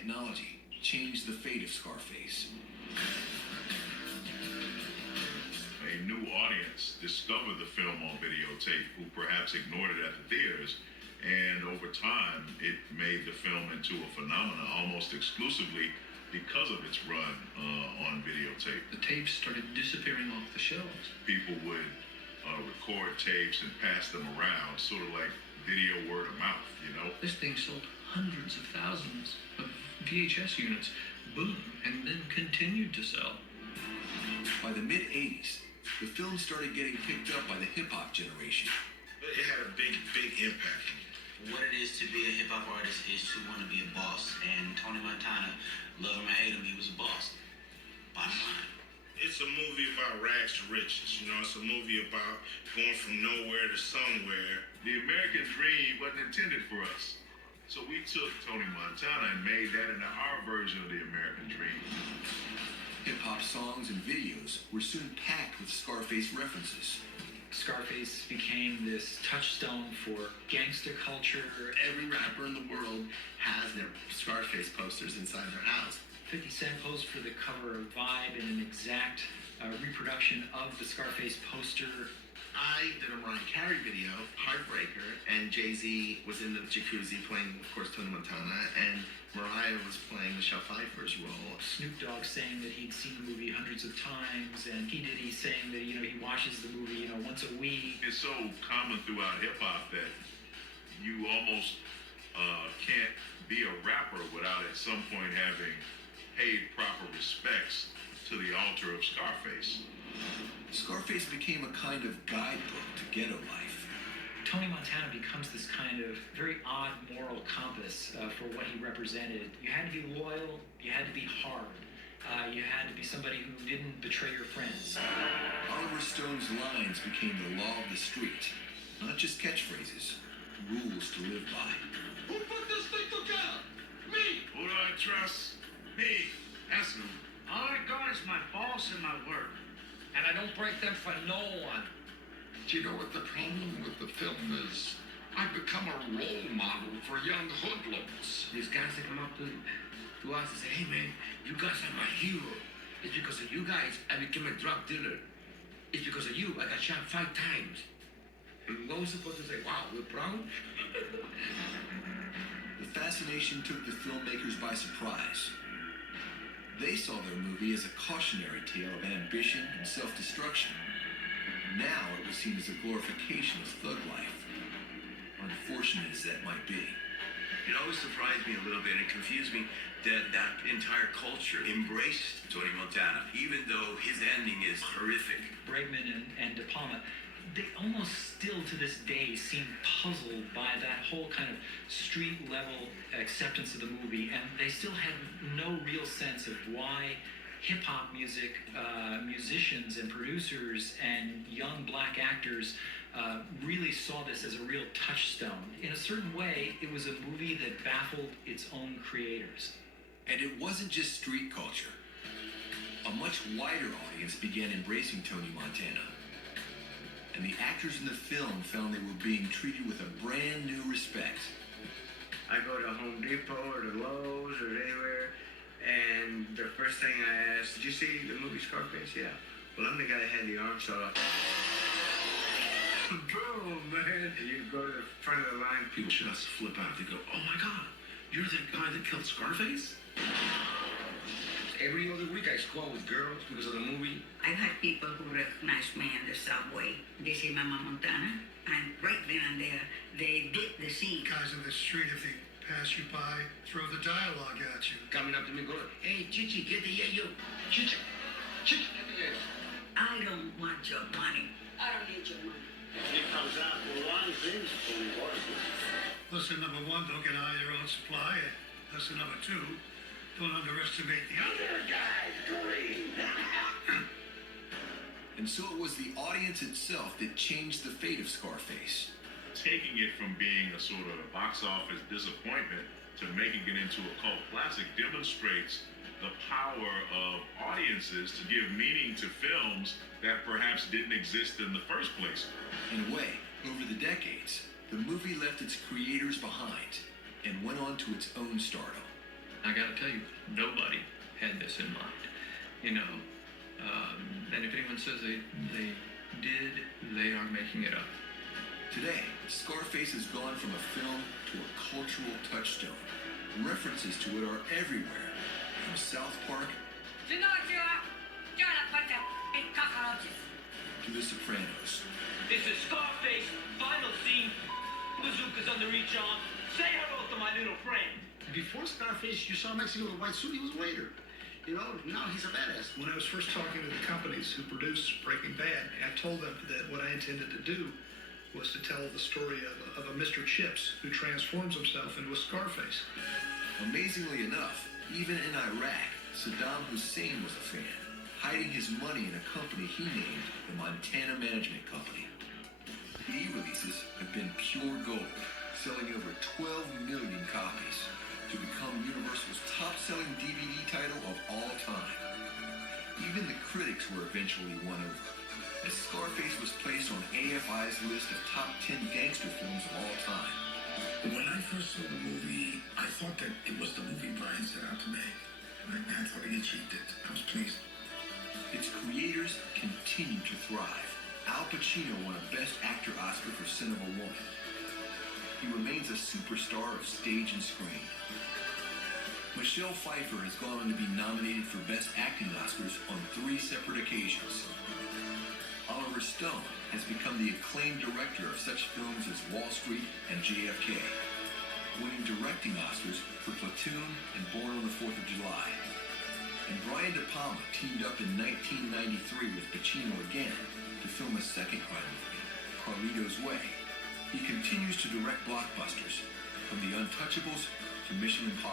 technology changed the fate of Scarface. A new audience discovered the film on videotape who perhaps ignored it at the theaters, and over time it made the film into a phenomenon almost exclusively because of its run on videotape. The tapes started disappearing off the shelves. People would record tapes and pass them around, sort of like video word of mouth, you know? This thing sold hundreds of thousands of VHS units, boom, and then continued to sell. By the mid-'80s, the film started getting picked up by the hip-hop generation. It had a big impact. What it is to be a hip-hop artist is to want to be a boss. And Tony Montana, love him or hate him, he was a boss. Bottom line. It's a movie about rags to riches, you know? It's a movie about going from nowhere to somewhere. The American dream wasn't intended for us. So we took Tony Montana and made that into our version of the American dream. Hip-hop songs and videos were soon packed with Scarface references. Scarface became this touchstone for gangster culture. Every rapper in the world has their Scarface posters inside their house. 50 Cent posed for the cover of Vibe in an exact reproduction of the Scarface poster. I did a Mariah Carey video, Heartbreaker, and Jay-Z was in the jacuzzi playing, of course, Tony Montana, and Mariah was playing Michelle Pfeiffer's role. Snoop Dogg saying that he'd seen the movie hundreds of times, and P. Diddy saying that, he watches the movie, once a week. It's so common throughout hip-hop that you almost can't be a rapper without at some point having paid proper respects to the altar of Scarface. Scarface became a kind of guidebook to ghetto life. Tony Montana becomes this kind of very odd moral compass for what he represented. You had to be loyal, you had to be hard, you had to be somebody who didn't betray your friends. Oliver Stone's lines became the law of the street, not just catchphrases, rules to live by. Who put this thing together? Me! Who do I trust? Me. That's who. All I got is my balls and my word. And I don't break them for no one. Do you know what the problem with the film is? I've become a role model for young hoodlums. These guys that come up to us and say, hey man, you guys are my hero. It's because of you guys I became a drug dealer. It's because of you I got shot 5 times. And what was supposed to say, wow, we're proud? The fascination took the filmmakers by surprise. They saw their movie as a cautionary tale of ambition and self-destruction. Now it was seen as a glorification of thug life. Unfortunate as that might be. It always surprised me a little bit and confused me that that entire culture embraced Tony Montana, even though his ending is horrific. Bregman and De Palma, they almost still to this day seem puzzled by that whole kind of street level acceptance of the movie, and they still had no real sense of why hip-hop music, musicians and producers and young black actors really saw this as a real touchstone. In a certain way, it was a movie that baffled its own creators. And it wasn't just street culture. A much wider audience began embracing Tony Montana. And the actors in the film found they were being treated with a brand new respect. I go to Home Depot or to Lowe's or anywhere, and the first thing I ask, did you see the movie Scarface? Yeah. Well, I'm the guy that had the arm shot off. Boom, man. And you go to the front of the line. People just flip out. They go, oh my God, you're the guy that killed Scarface? Every other week I squat with girls because of the movie. I've had people who recognize me in the subway. They say Mama Montana, and right then and there, they did the scene. Guys on the street, if they pass you by, throw the dialogue at you. Coming up to me going, hey, Chichi, get the yayo. Chichi, Chichi, get the yayo. I don't want your money. I don't need your money. It comes out with one thing from Boston. Lesson number 1, don't get out of your own supply. Lesson number 2, don't underestimate the other guy's greed. And so it was the audience itself that changed the fate of Scarface. Taking it from being a sort of box office disappointment to making it into a cult classic demonstrates the power of audiences to give meaning to films that perhaps didn't exist in the first place. In a way, over the decades, the movie left its creators behind and went on to its own stardom. I gotta tell you, nobody had this in mind. You know, and if anyone says they did, they are making it up. Today, Scarface has gone from a film to a cultural touchstone. References to it are everywhere, from South Park to The Sopranos. This is Scarface, final scene. Bazooka's under each arm. Say hello to my little friend. Before Scarface, you saw Mexico with a white suit, he was a waiter. You know, now he's a badass. When I was first talking to the companies who produced Breaking Bad, I told them that what I intended to do was to tell the story of a Mr. Chips who transforms himself into a Scarface. Amazingly enough, even in Iraq, Saddam Hussein was a fan, hiding his money in a company he named the Montana Management Company. DVD releases have been pure gold, selling over 12 million copies to become Universal's top-selling DVD title of all time. Even the critics were eventually won over, as Scarface was placed on AFI's list of top 10 gangster films of all time. When I first saw the movie, I thought that it was the movie Brian set out to make. And I thought he achieved it. I was pleased. Its creators continue to thrive. Al Pacino won a Best Actor Oscar for Sin of a Woman. He remains a superstar of stage and screen. Michelle Pfeiffer has gone on to be nominated for Best Acting Oscars on 3 separate occasions. Oliver Stone has become the acclaimed director of such films as Wall Street and JFK, winning directing Oscars for Platoon and Born on the 4th of July. And Brian De Palma teamed up in 1993 with Pacino again to film a second crime movie, Carlito's Way. He continues to direct blockbusters, from The Untouchables to Mission Impossible.